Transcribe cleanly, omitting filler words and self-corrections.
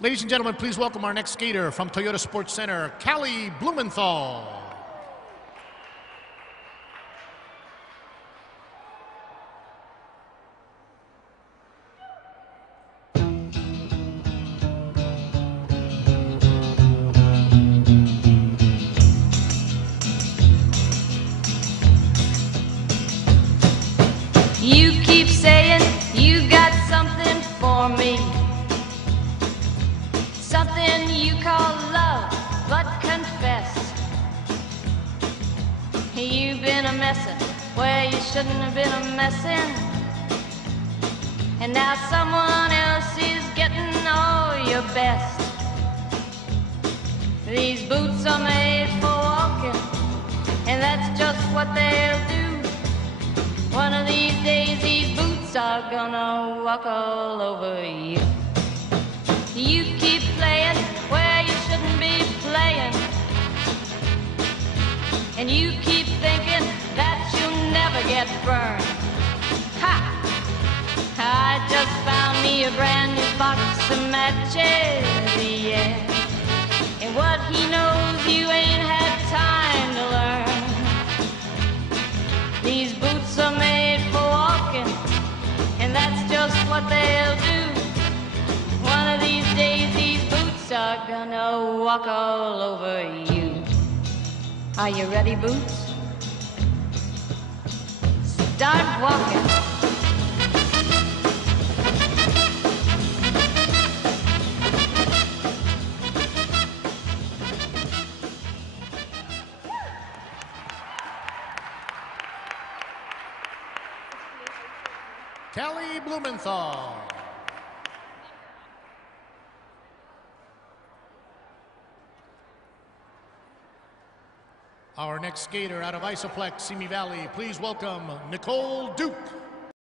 Ladies and gentlemen, please welcome our next skater from Toyota Sports Center, Callie Blumenthal. You keep saying you got something for me, something you call love, but confess you've been a messin' where you shouldn't have been a messin', and now someone else is getting all your best. These boots are made for walking, and that's just what they'll do. One of these days these boots are gonna walk all over you. You keep playing where you shouldn't be playing, and you keep thinking that you'll never get burned. Ha! I just found me a brand new box of matches, yeah. And what he knows you ain't had time to learn. These boots are made for walking, and that's just what they'll do. One of these days these boots are gonna walk all over you. Are you ready, boots? Start walking. Callie Blumenthal. Our next skater out of Isoplex, Simi Valley, please welcome Nicole Duke.